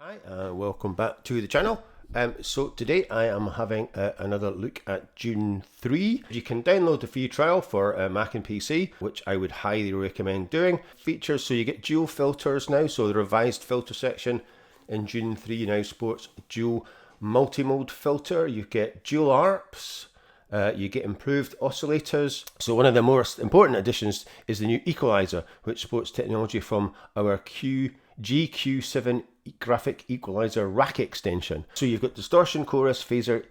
Hi, welcome back to the channel. So today I am having another look at DUNE 3. You can download the free trial for Mac and PC, which I would highly recommend doing. Features, so you get dual filters now, so the revised filter section in DUNE 3 now supports dual multi-mode filter. You get dual ARPS. You get improved oscillators. So one of the most important additions is the new equalizer, which supports technology from our GQ7 graphic equalizer rack extension. So you've got distortion, chorus, phaser,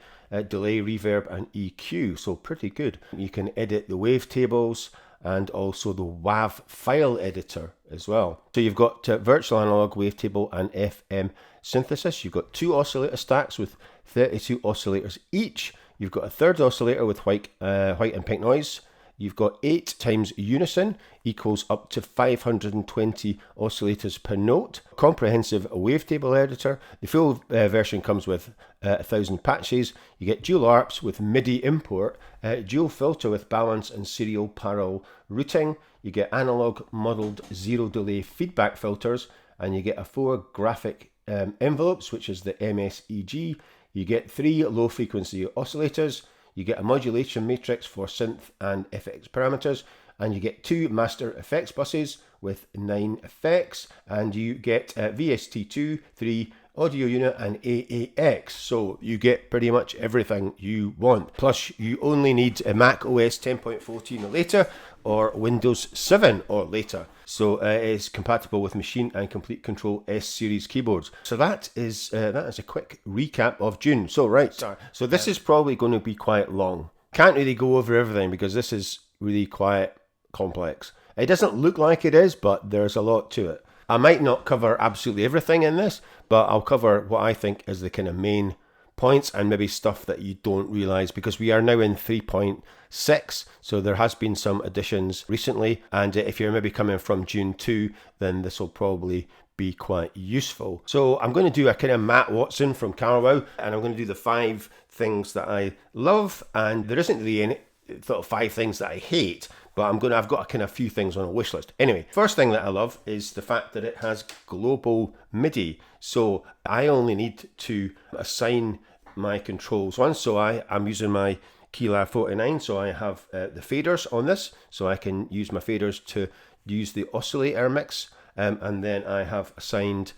delay, reverb, and EQ. So pretty good. You can edit the wavetables and also the WAV file editor as well. So you've got virtual analog, wavetable, and FM synthesis. You've got 2 oscillator stacks with 32 oscillators each. You've got a third oscillator with white and pink noise. You've got 8 times unison equals up to 520 oscillators per note. Comprehensive wavetable editor. The full version comes with 1,000 patches. You get dual ARPs with MIDI import, dual filter with balance and serial parallel routing. You get analog modeled zero delay feedback filters, and you get 4 graphic envelopes, which is the MSEG. You get 3 low frequency oscillators. You get a modulation matrix for synth and FX parameters, and you get 2 master effects buses with 9 effects, and you get VST2, 3 audio unit, and AAX. So you get pretty much everything you want. Plus, you only need a Mac OS 10.14 or later, or Windows 7 or later. So it is compatible with Machine and Complete Control S series keyboards. So that is a quick recap of DUNE. So so this is probably going to be quite long. Can't really go over everything because this is really quite complex. It doesn't look like it is, but there's a lot to it. I might not cover absolutely everything in this, but I'll cover what I think is the kind of main points and maybe stuff that you don't realize, because we are now in 3.6, so there has been some additions recently, and if you're maybe coming from DUNE 2, then this will probably be quite useful. So I'm going to do a kind of Matt Watson from Carwow, and I'm going to do the 5 things that I love, and there isn't really any sort of 5 things that I hate, but I've got a kind of few things on a wish list. Anyway, first thing that I love is the fact that it has global MIDI. So I only need to assign my controls once. So I'm using my Keylab 49. So I have the faders on this. So I can use my faders to use the oscillator mix. And then I have assigned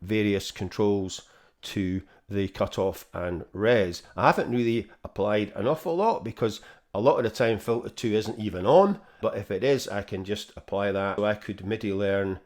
various controls to the cutoff and res. I haven't really applied an awful lot because a lot of the time filter 2 isn't even on, but if it is, I can just apply that. So I could MIDI learn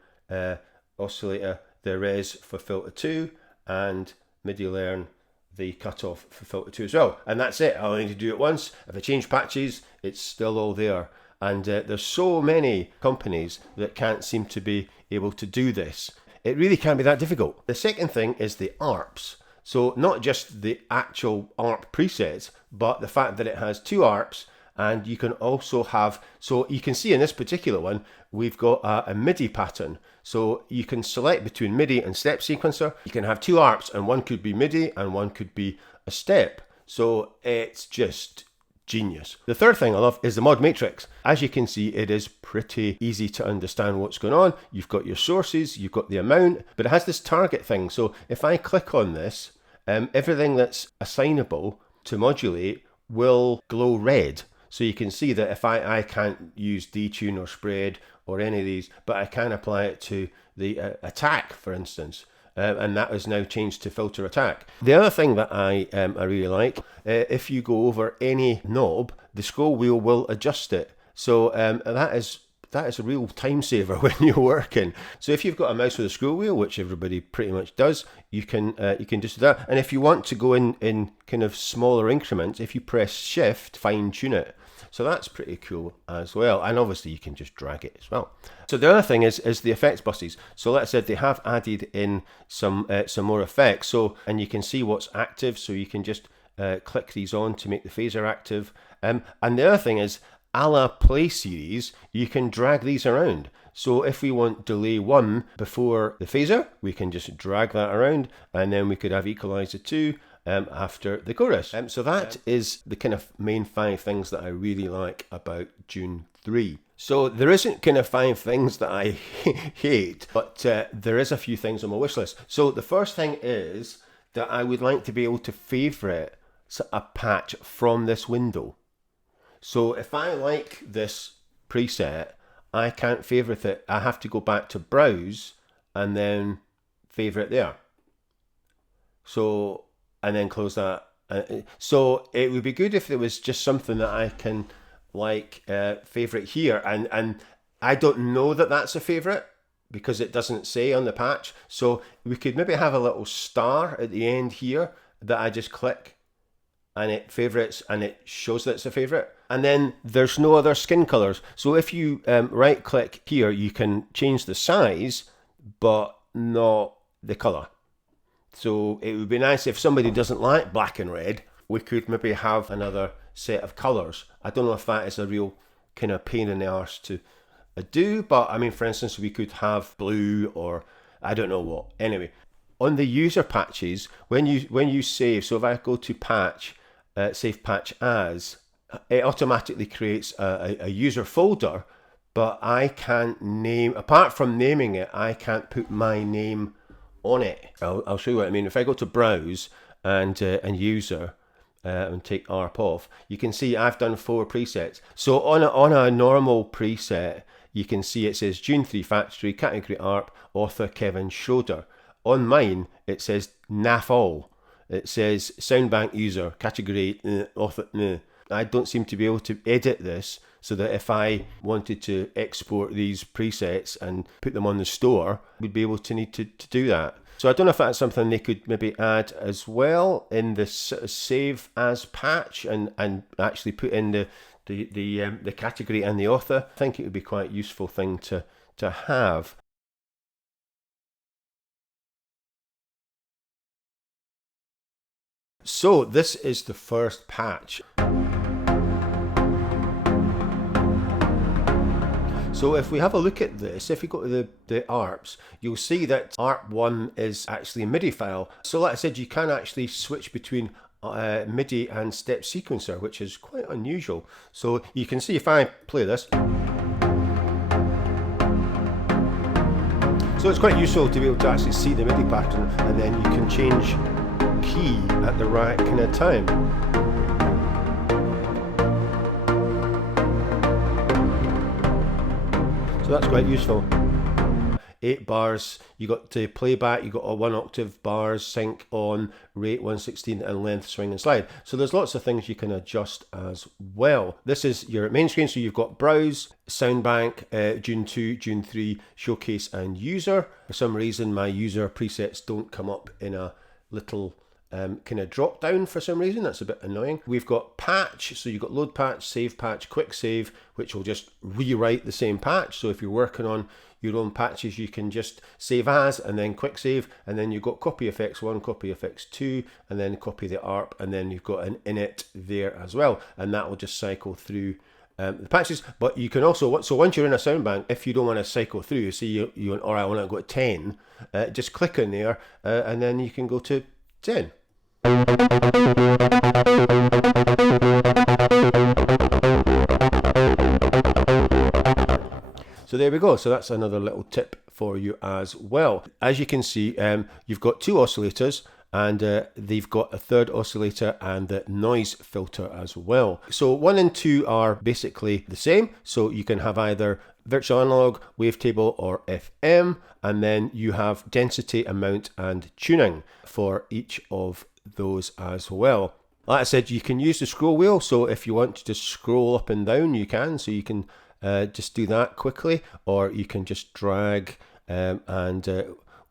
oscillator the res for filter 2 and MIDI learn the cutoff for filter 2 as well. And that's it. I only need to do it once. If I change patches, it's still all there. And there's so many companies that can't seem to be able to do this. It really can't be that difficult. The second thing is the ARPs. So not just the actual ARP presets, but the fact that it has 2 ARPs, and you can also have, so you can see in this particular one, we've got a MIDI pattern. So you can select between MIDI and step sequencer. You can have 2 ARPs, and one could be MIDI and one could be a step. So it's just genius. The third thing I love is the mod matrix. As you can see, it is pretty easy to understand what's going on. You've got your sources, you've got the amount, but it has this target thing. So if I click on this, everything that's assignable to modulate will glow red. So you can see that if I can't use detune or spread or any of these, but I can apply it to the attack, for instance. And that is now changed to filter attack. The other thing that I really like, if you go over any knob, the scroll wheel will adjust it. So that is a real time saver when you're working. So if you've got a mouse with a scroll wheel, which everybody pretty much does, you can just do that. And if you want to go in kind of smaller increments, if you press Shift, fine tune it. So that's pretty cool as well. And obviously you can just drag it as well. So the other thing is the effects buses. So like I said, they have added in some more effects. So, and you can see what's active. So you can just click these on to make the phaser active. And the other thing is, a la Play Series, you can drag these around. So if we want delay 1 before the phaser, we can just drag that around, and then we could have equalizer 2 after the chorus. So that is the kind of main 5 things that I really like about DUNE 3. So there isn't kind of 5 things that I hate, but there is a few things on my wish list. So the first thing is that I would like to be able to favorite a patch from this window. So if I like this preset, I can't favorite it. I have to go back to browse and then favorite there. So, and then close that. So it would be good if there was just something that I can like favorite here, and I don't know that that's a favorite because it doesn't say on the patch. So we could maybe have a little star at the end here that I just click and it favorites and it shows that it's a favorite. And then there's no other skin colors. So if you right click here, you can change the size but not the color. So it would be nice if somebody doesn't like black and red, we could maybe have another set of colors. I don't know if that is a real kind of pain in the arse to do, but I mean, for instance, we could have blue or I don't know what. Anyway, on the user patches, when you save, so if I go to patch, save patch as, it automatically creates a user folder, but I can't name, apart from naming it, I can't put my name on it. I'll show you what I mean. If I go to browse and user and take ARP off, you can see I've done 4 presets. So on a normal preset, you can see it says DUNE 3 factory, category ARP, author Kevin Schroeder. On mine, it says NAF all. It says Soundbank user, category author. I don't seem to be able to edit this so that if I wanted to export these presets and put them on the store, we'd be able to need to do that. So I don't know if that's something they could maybe add as well in the save as patch and actually put in the category and the author. I think it would be quite a useful thing to have. So this is the first patch. So if we have a look at this, if we go to the ARPs, you'll see that ARP1 is actually a MIDI file. So like I said, you can actually switch between MIDI and step sequencer, which is quite unusual. So you can see if I play this. So it's quite useful to be able to actually see the MIDI pattern, and then you can change key at the right kind of time. So that's quite useful. 8 bars, you got to playback, you got a 1 octave bars, sync on, rate 1/16 and length, swing and slide. So there's lots of things you can adjust as well. This is your main screen, so you've got browse, soundbank, DUNE 2, DUNE 3, showcase and user. For some reason my user presets don't come up in a little kind of drop down for some reason. That's a bit annoying. We've got patch, so you've got load patch, save patch, quick save, which will just rewrite the same patch. So if you're working on your own patches, you can just save as and then quick save, and then you've got copy FX1, copy FX2, and then copy the ARP, and then you've got an init there as well, and that will just cycle through the patches. But you can also, so once you're in a soundbank, if you don't want to cycle through, say you or I want to go to 10, just click in there, and then you can go to 10. So there we go. So that's another little tip for you as well. As you can see, you've got 2 oscillators, and they've got a 3rd oscillator and the noise filter as well. So 1 and 2 are basically the same. So you can have either virtual analog, wavetable, or FM, and then you have density, amount, and tuning for each of those as well. Like I said, you can use the scroll wheel, so if you want to just scroll up and down, you can. So you can just do that quickly, or you can just drag and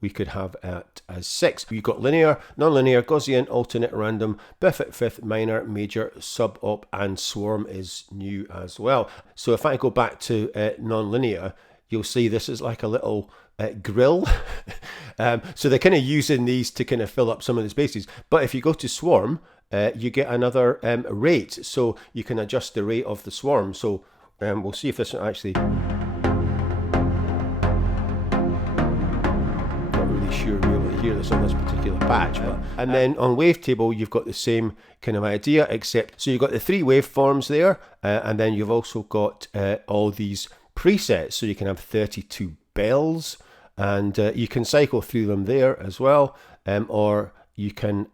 we could have it as 6. You've got linear, non-linear, Gaussian, alternate, random, perfect, fifth, minor, major, sub-op, and swarm is new as well. So if I go back to non-linear, you'll see this is like a little grill. So they're kind of using these to kind of fill up some of the spaces. But if you go to swarm, you get another rate. So you can adjust the rate of the swarm. So we'll see if this actually... Not really sure really hear this on this particular patch. And then on wavetable, you've got the same kind of idea, except so you've got the 3 waveforms there, and then you've also got all these presets. So you can have 32 bells, and you can cycle through them there as well, or you can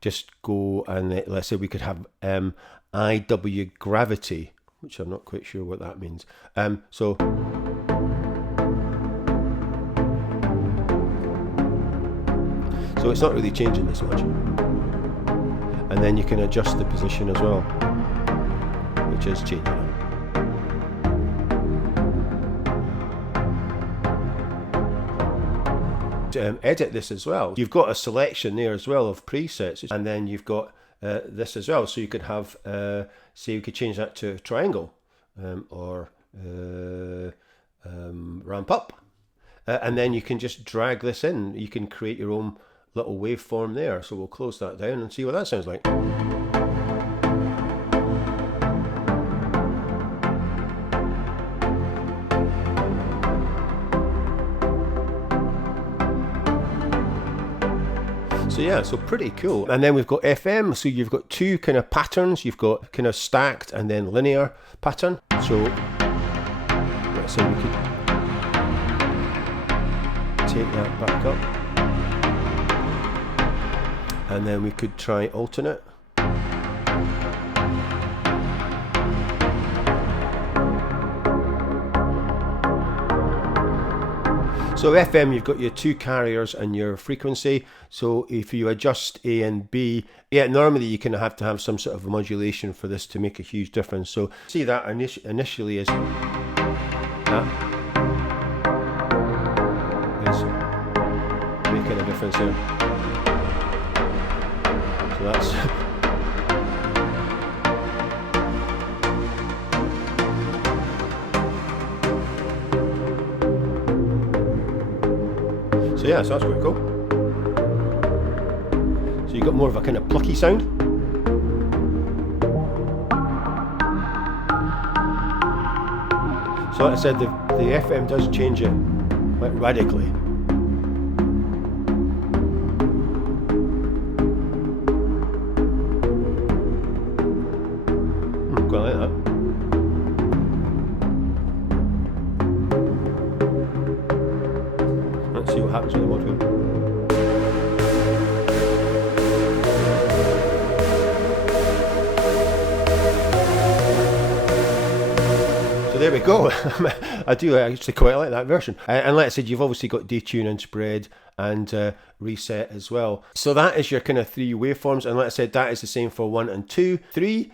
just go and let's say we could have IW gravity, which I'm not quite sure what that means. So it's not really changing this much. And then you can adjust the position as well, which is changing it. Edit this as well. You've got a selection there as well of presets, and then you've got this as well. So you could have, say, you could change that to triangle or ramp up, and then you can just drag this in. You can create your own little waveform there. So we'll close that down and see what that sounds like. So yeah, so pretty cool. And then we've got FM, so you've got 2 kind of patterns. You've got kind of stacked and then linear pattern. So let's say we could take that back up. And then we could try alternate. So FM, you've got your 2 carriers and your frequency. So if you adjust A and B, yeah, normally you can have to have some sort of modulation for this to make a huge difference. So see that initially is making a difference here. So that's so yeah, so that's quite cool. So you've got more of a kind of plucky sound. So like I said, the FM does change it quite radically. Quite like that. Let's see what happens with the module. So there we go. I do actually quite like that version. And like I said, you've obviously got detune and spread and reset as well. So that is your kind of 3 waveforms. And like I said, that is the same for 1 and 2. 3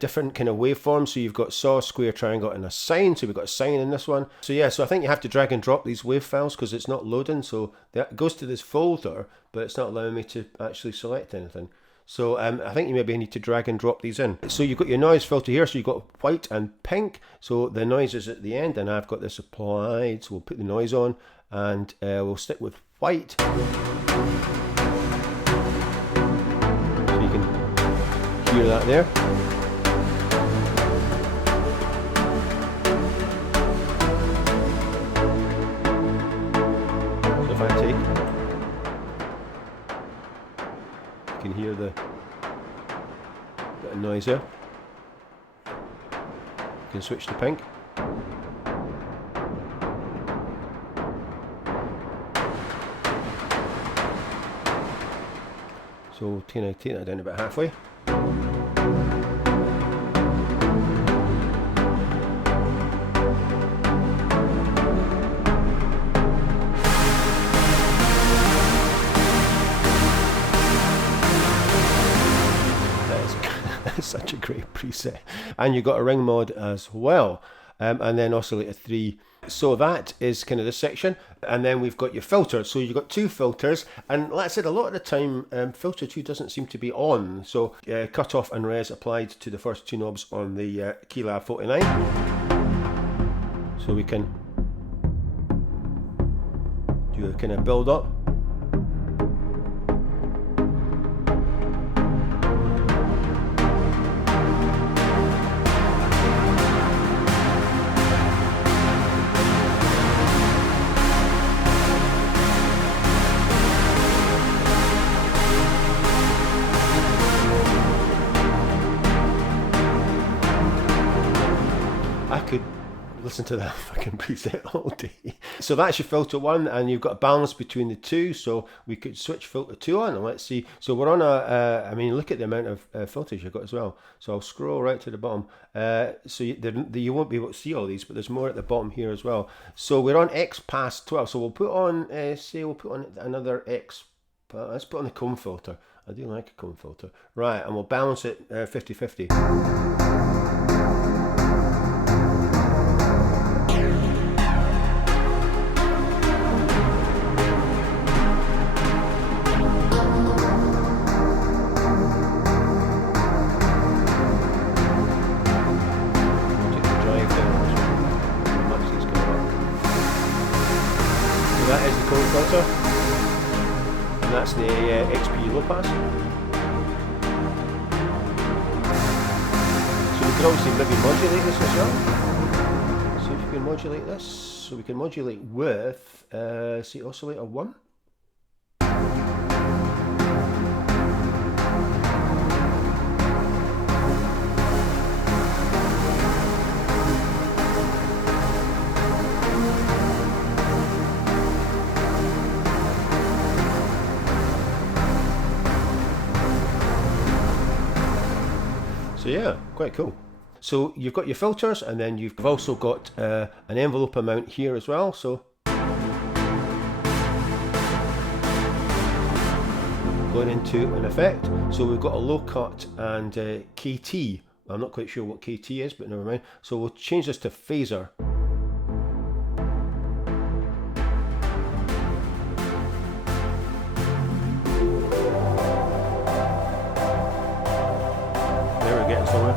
different kind of waveforms. So you've got saw, square, triangle, and a sine. So we've got a sine in this one. So yeah, so I think you have to drag and drop these wave files because it's not loading. So that goes to this folder, but it's not allowing me to actually select anything. So I think you maybe need to drag and drop these in. So you've got your noise filter here. So you've got white and pink. So the noise is at the end, and I've got this applied. So we'll put the noise on, and we'll stick with white. So you can hear that there. If I take, you can hear the bit of noise there. You can switch to pink. So can I take that down about halfway? Such a great preset. And you've got a ring mod as well, and then oscillator 3. So that is kind of this section, and then we've got your filter. So you've got 2 filters, and like I said, a lot of the time filter 2 doesn't seem to be on. So cutoff and res applied to the first 2 knobs on the Keylab 49. So we can do a kind of build up. listen to that fucking preset all day. So that's your filter 1, and you've got a balance between the two, so we could switch filter 2 on, and let's see. So we're on I mean, look at the amount of filters you've got as well. So I'll scroll right to the bottom. So you won't be able to see all these, but there's more at the bottom here as well. So we're on X past 12, so we'll put on, say we'll put on another X, let's put on the comb filter. I do like a comb filter. Right, and we'll balance it 50-50. That is the comb filter, and that's the XP low pass. So we can obviously maybe modulate this as well. See if we can modulate this. So we can modulate with, say, oscillator 1. So yeah, quite cool. So you've got your filters, and then you've also got an envelope amount here as well. So going into an effect. So we've got a low cut and KT. I'm not quite sure what KT is, but never mind. So we'll change this to phaser. Getting somewhere.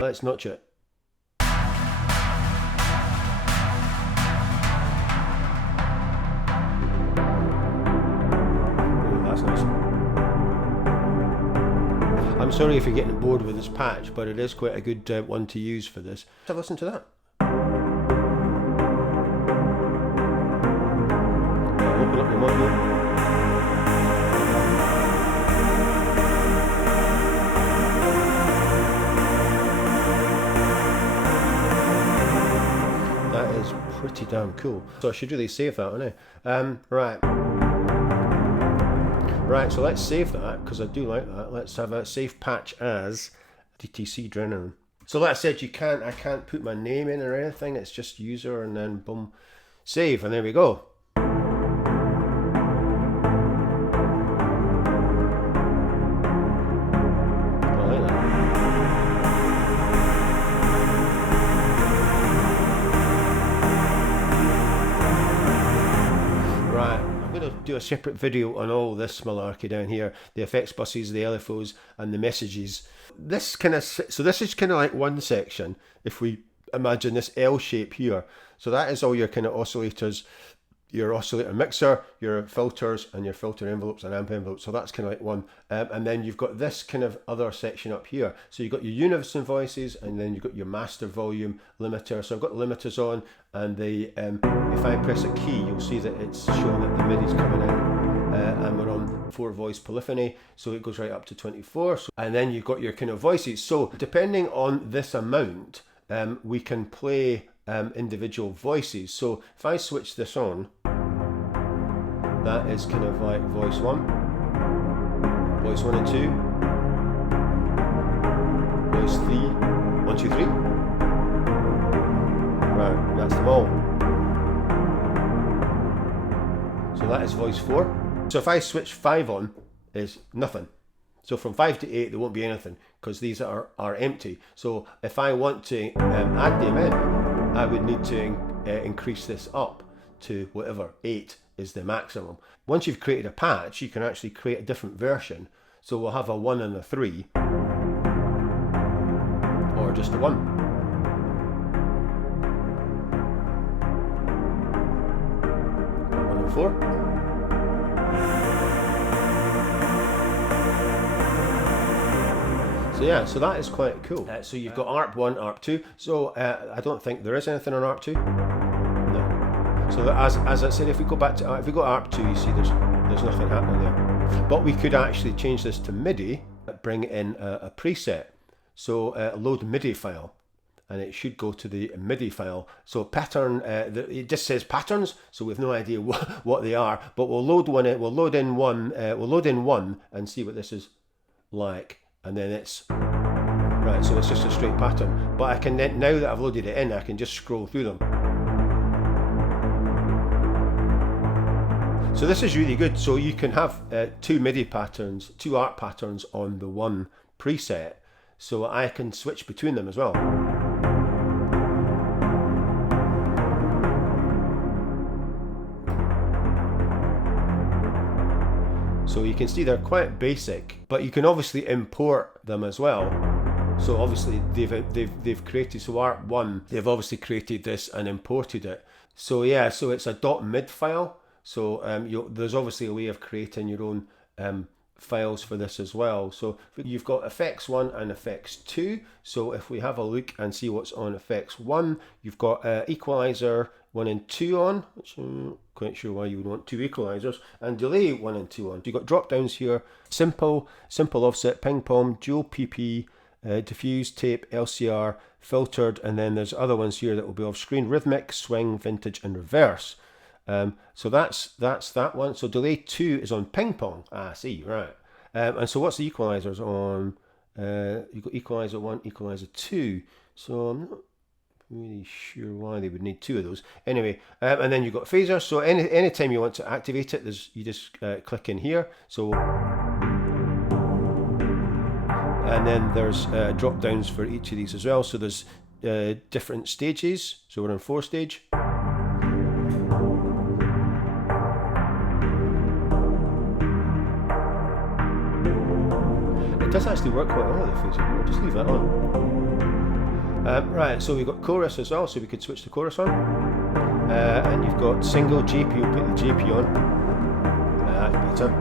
Let's notch it. Oh, that's nice. I'm sorry if you're getting bored with this patch, but it is quite a good one to use for this. Let's have a listen to that. Open up the module. That is pretty damn cool. So I should really save that, don't I? Right, so let's save that, because I do like that. Let's have a save patch as DTC Adrenaline. So like I said, I can't put my name in or anything. It's just user, and then boom, save, and there we go. I like that. Right. I'm going to do a separate video on all this malarkey down here, the effects buses, the LFOs, and the messages. This is kind of like one section, if we imagine this L shape here. So that is all your kind of oscillators, your oscillator mixer, your filters, and your filter envelopes and amp envelopes. So that's kind of like one. And then you've got this kind of other section up here. So you've got your unison voices, and then you've got your master volume limiter. So I've got limiters on, and if I press a key, you'll see that it's showing that the MIDI's coming in. And we're on 4 voice polyphony, so it goes right up to 24. And then you've got your kind of voices. So depending on this amount, we can play individual voices. So if I switch this on, that is kind of like voice 1, voice 1 and 2, voice 3, 1, 2, 3. Right, that's them all. So that is voice 4. So if I switch 5 on, is nothing. So from 5 to 8, there won't be anything, because these are empty. So if I want to add them in, I would need to increase this up to whatever, 8 is the maximum. Once you've created a patch, you can actually create a different version. So we'll have a 1 and a 3, or just a 1. 1 and 4. So So yeah, so that is quite cool. So you've got ARP1, ARP2. So I don't think there is anything on ARP2. No. So that, as I said, if we go back to if we go to ARP2, you see there's nothing happening there. But we could actually change this to MIDI, bring in a preset. So load MIDI file, and it should go to the MIDI file. So pattern, it just says patterns, so we've no idea what they are. But we'll load one in. We'll load in one and see what this is like, and then it's right. So it's just a straight pattern. But I can then, now that I've loaded it in, I can just scroll through them. So this is really good. So you can have two MIDI patterns, two ARP patterns on the one preset. So I can switch between them as well. So you can see they're quite basic, but you can obviously import them as well. So obviously they've created, so ARP1, they've obviously created this and imported it. So yeah, so it's a .mid file. So there's obviously a way of creating your own files for this as well. So you've got FX1 and FX2. So if we have a look and see what's on FX1, you've got equalizer 1 and 2 on, which I'm not quite sure why you would want two equalizers, and delay 1 and 2 on. So you've got drop downs here: simple offset, ping pong, dual PP, diffuse, tape, LCR, filtered, and then there's other ones here that will be off screen: rhythmic, swing, vintage, and reverse. So that's that one. So delay 2 is on ping pong. I see, right. And so what's the equalizers on? You've got equalizer 1, equalizer 2. So I'm not really sure why they would need two of those. Anyway, and then you've got phaser. So anytime you want to activate it, you just click in here. So, and then there's drop downs for each of these as well. So there's different stages. So we're on 4 stage. It does actually work quite well, the phaser. I'll just leave that on. Right, so we've got chorus as well, so we could switch the chorus on. And you've got single JP, we'll put the JP on. That's better.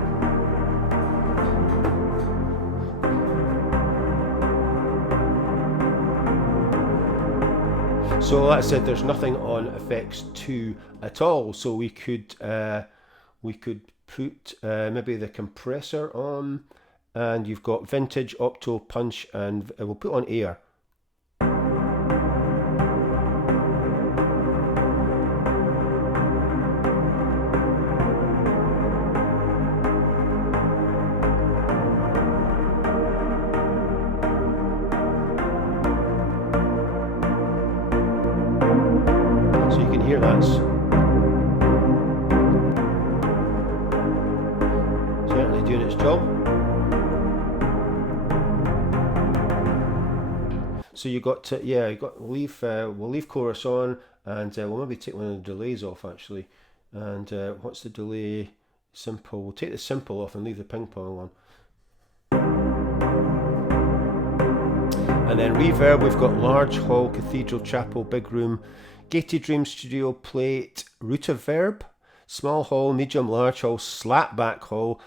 So like I said, there's nothing on FX2 at all, so we could put maybe the compressor on. And you've got vintage, opto, punch, and we'll put on air. So you can hear that. Certainly doing its job. So you got to, yeah, you got leave. We'll leave chorus on, and we'll maybe take one of the delays off actually. And what's the delay? Simple. We'll take the simple off and leave the ping pong on. And then reverb. We've got large hall, cathedral, chapel, big room, gated dream, studio, plate, root of verb, small hall, medium, large hall, slapback hall.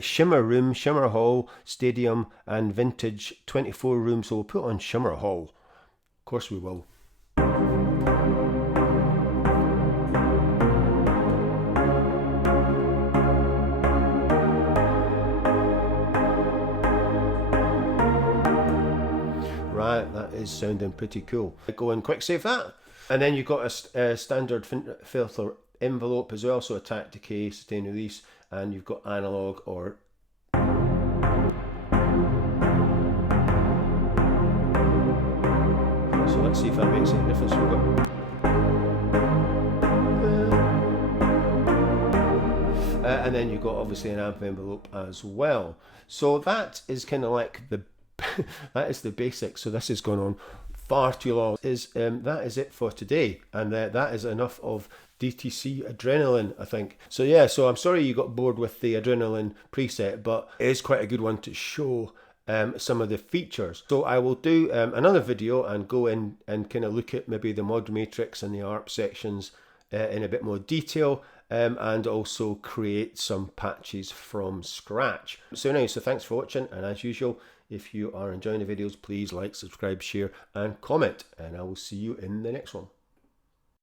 Shimmer room, shimmer hall, stadium, and vintage 24 rooms. So we'll put on shimmer hall. Of course we will. Right, that is sounding pretty cool. Go and quick save that. And then you've got a standard filter envelope as well. So attack, decay, sustain, release. And you've got analog or so let's see if that makes any difference. We've got and then you've got obviously an amp envelope as well. So that is kind of like the that is the basics. So this has gone on far too long. That is it for today, and that is enough of DTC adrenaline, I think. So yeah, so I'm sorry you got bored with the adrenaline preset, but it is quite a good one to show some of the features. So I will do another video and go in and kind of look at maybe the mod matrix and the ARP sections in a bit more detail, and also create some patches from scratch. So thanks for watching, and as usual, if you are enjoying the videos, please like, subscribe, share and comment, and I will see you in the next one.